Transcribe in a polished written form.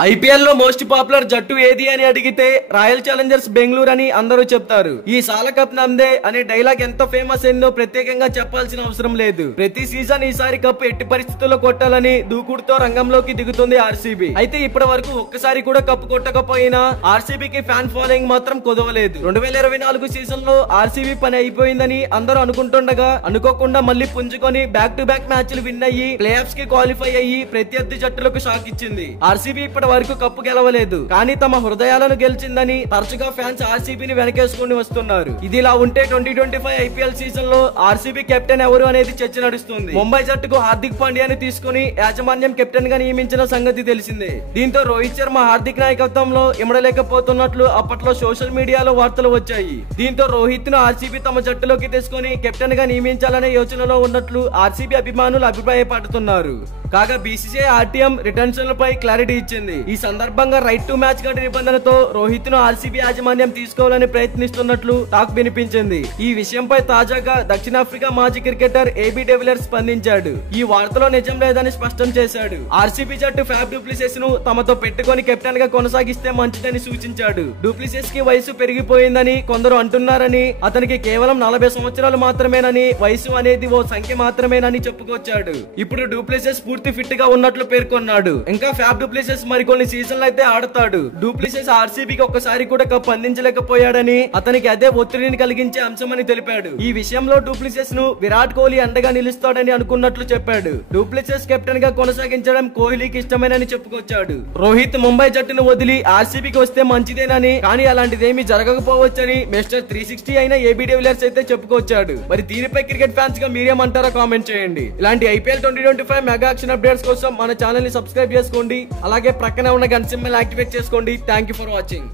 IPL లో most popular జట్టు ఏది అని అడిగితే రాయల్ ఛాలెంజర్స్ బెంగళూరు అని అందరూ చెప్తారు. ఈ సాల కప్ నమ్దే అనే డైలాగ్ ఎంత ఫేమస్ అయిందో ప్రత్యేకంగా చెప్పాల్సిన అవసరం లేదు. ప్రతి సీజన్ ఈసారి కప్ ఎట్టి పరిస్థితుల్లో కొట్టాలని దూకుడుతో రంగంలోకి దిగుతుంది ఆర్సీబీ. అయితే ఇప్పటి వరకు ఒక్కసారి కూడా కప్ కొట్టకపోయినా ఆర్సీబీకి ఫ్యాన్ ఫాలోయింగ్ మాత్రం కుదవలేదు. 2024 సీజన్ లో ఆర్సీబీ పని అయిపోయిందని అందరూ అనుకుంటుండగా అనుకోకుండా మళ్ళీ పుంజుకొని బ్యాక్ టు బ్యాక్ మ్యాచ్లు విన్ అయ్యి ప్లే ఆఫ్స్ కి క్వాలిఫై అయ్యి ప్రత్యర్థి జట్టులకు షాక్ ఇచ్చింది. ఆర్సీబీ వరకు కప్పు గెలవలేదు, కానీ తమ హృదయాలను గెలిచిందని తరచుగా ఫ్యాన్స్ ఆర్సీబీని వెనకేసుకుని వస్తున్నారు. ఇదిలా ఉంటే 2025 ఐపీఎల్ సీజన్ లో ఆర్సీబీ కెప్టెన్ ఎవరు అనేది చర్చ నడుస్తుంది. ముంబై జట్టుకు హార్దిక్ పాండ్యాని తీసుకుని యాజమాన్యం కెప్టెన్ గా నియమించిన సంగతి తెలిసిందే. దీంతో రోహిత్ శర్మ హార్దిక్ నాయకత్వంలో ఇమడలేకపోతున్నట్లు అప్పట్లో సోషల్ మీడియాలో వార్తలు వచ్చాయి. దీంతో రోహిత్ ను ఆర్సీబీ తమ జట్టులోకి తీసుకుని కెప్టెన్ గా నియమించాలనే యోచనలో ఉన్నట్లు ఆర్సీబీ అభిమానులు అభిప్రాయపడుతున్నారు. కాగా బీసీసీఐ ఆర్టీఎం రిటెన్షన్లపై క్లారిటీ ఇచ్చింది. ఈ సందర్భంగా రైట్ టు మ్యాచ్ గడి నిబంధనతో రోహిత్ ను ఆర్సీబీ యాజమాన్యం తీసుకోవాలని ప్రయత్నిస్తున్నట్లు టాక్ వినిపించింది. ఈ విషయంపై తాజాగా దక్షిణాఫ్రికా మాజీ క్రికెటర్ ఏబీ డెవిలియర్స్ స్పందించాడు. ఈ వార్తలో నిజం లేదని స్పష్టం చేశాడు. ఆర్సీబీ జట్టు ఫ్యాబ్ డూప్లిసిస్ ను తమతో పెట్టుకుని కెప్టెన్ గా కొనసాగిస్తే మంచిదని సూచించాడు. డూప్లిసిస్ కి వయసు పెరిగిపోయిందని కొందరు అంటున్నారని, అతనికి కేవలం 40 సంవత్సరాలు మాత్రమేనని, వయసు అనేది ఓ సంఖ్య మాత్రమేనని చెప్పుకొచ్చాడు. ఇప్పుడు డూప్లిసిస్ పూర్తి ఫిట్ గా ఉన్నట్లు పేర్కొన్నాడు. ఇంకా ఫ్యాబ్ డూప్లిసిస్ మరికొన్ని సీజన్లు అయితే ఆడతాడు. డూప్లిసిస్ ఆర్సీబీకి ఒక్కసారి కూడా కప్ అందించలేకపోయాడని, అతనికి అదే ఒత్తిడిని కలిగించే అంశమని తెలిపాడు. ఈ విషయంలో డూప్లిసిస్ ను విరాట్ కోహ్లీ అండగా నిలుస్తాడని అనుకున్నట్లు చెప్పాడు. డూప్లిసిస్ కెప్టెన్ గా కొనసాగించడం కోహ్లీకి ఇష్టమేనని చెప్పుకొచ్చాడు. రోహిత్ ముంబై జట్టును వదిలి ఆర్సీబీకి వస్తే మంచిదేనని, కానీ అలాంటిదేమీ జరగకపోవచ్చని మిస్టర్ 360 అయిన ఏబీ డెవిలియర్స్ అయితే చెప్పుకొచ్చాడు. మరి దీనిపై క్రికెట్ ఫ్యాన్స్ గా మీరేమంటారో కామెంట్ చేయండి. ఇలాంటి ఐపీఎల్ 2025 మెగా యాక్షన్ అప్డేట్స్ కోసం మన ఛానల్ ని సబ్స్క్రైబ్ చేసుకోండి. అలాగే ప్రక్కనే ఉన్న గంట సింబల్ యాక్టివేట్ చేసుకోండి. Thank you for watching.